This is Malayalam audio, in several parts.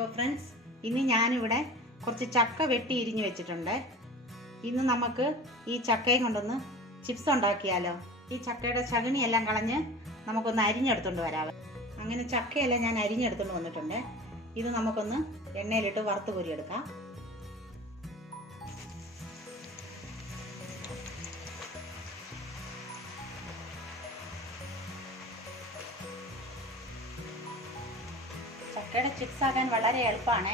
ഹലോ ഫ്രണ്ട്സ്, ഇന്ന് ഞാനിവിടെ കുറച്ച് ചക്ക വെട്ടി ഇരിഞ്ഞു വെച്ചിട്ടുണ്ട്. ഇന്ന് നമുക്ക് ഈ ചക്കയും കൊണ്ടൊന്ന് ചിപ്സ് ഉണ്ടാക്കിയാലോ. ഈ ചക്കയുടെ ചകിണിയെല്ലാം കളഞ്ഞ് നമുക്കൊന്ന് അരിഞ്ഞെടുത്തുകൊണ്ട് വരാം. അങ്ങനെ ചക്കയെല്ലാം ഞാൻ അരിഞ്ഞെടുത്തുകൊണ്ട് വന്നിട്ടുണ്ട്. ഇത് നമുക്കൊന്ന് എണ്ണയിലിട്ട് വറുത്ത് കോരിയെടുക്കാം. ചക്കയുടെ ചിപ്സ് ആക്കാൻ വളരെ എളുപ്പമാണ്.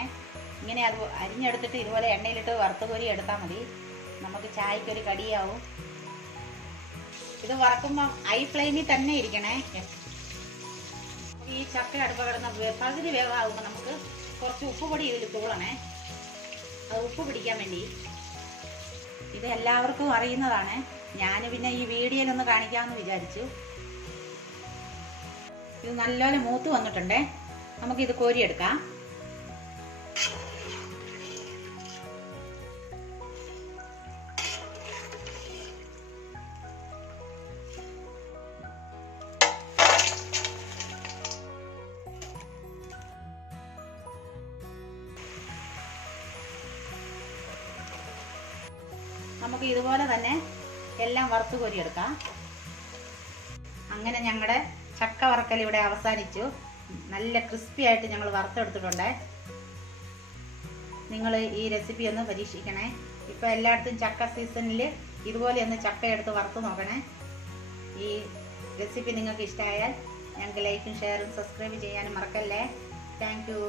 ഇങ്ങനെ അത് അരിഞ്ഞെടുത്തിട്ട് ഇതുപോലെ എണ്ണയിലിട്ട് വറുത്ത് കോരി എടുത്താൽ മതി. നമുക്ക് ചായക്കൊരു കടിയാവും. ഇത് വറക്കുമ്പോൾ ഹൈ ഫ്ലെയിമിൽ തന്നെ ഇരിക്കണേ. ഈ ചക്ക അടുപ്പ കിടന്ന പകുതി വേവാകുമ്പോൾ നമുക്ക് കുറച്ച് ഉപ്പുപൊടി ഇതിൽ തൂളണേ. അത് ഉപ്പ് പിടിക്കാൻ വേണ്ടി. ഇത് എല്ലാവർക്കും അറിയുന്നതാണ്. ഞാൻ പിന്നെ ഈ വീഡിയോയിലൊന്ന് കാണിക്കാമെന്ന് വിചാരിച്ചു. ഇത് നല്ലപോലെ മൂത്ത് വന്നിട്ടുണ്ടേ. നമുക്കിത് കോരിയെടുക്കാം. നമുക്ക് ഇതുപോലെ തന്നെ എല്ലാം വറുത്ത് കോരിയെടുക്കാം. അങ്ങനെ ഞങ്ങളുടെ ചക്ക വറക്കൽ ഇവിടെ അവസാനിച്ചു. നല്ല ക്രിസ്പി ആയിട്ട് ഞങ്ങൾ വറുത്തെടുത്തിട്ടുണ്ട്. നിങ്ങൾ ഈ റെസിപ്പി ഒന്ന് പരീക്ഷിക്കണേ. ഇപ്പോൾ എല്ലായിടത്തും ചക്ക സീസണിൽ ഇതുപോലെ ഒന്ന് ചക്ക എടുത്ത് വറുത്ത് നോക്കണേ. ഈ റെസിപ്പി നിങ്ങൾക്ക് ഇഷ്ടമായാൽ ഞങ്ങൾക്ക് ലൈക്കും ഷെയറും സബ്സ്ക്രൈബ് ചെയ്യാനും മറക്കല്ലേ. Thank you.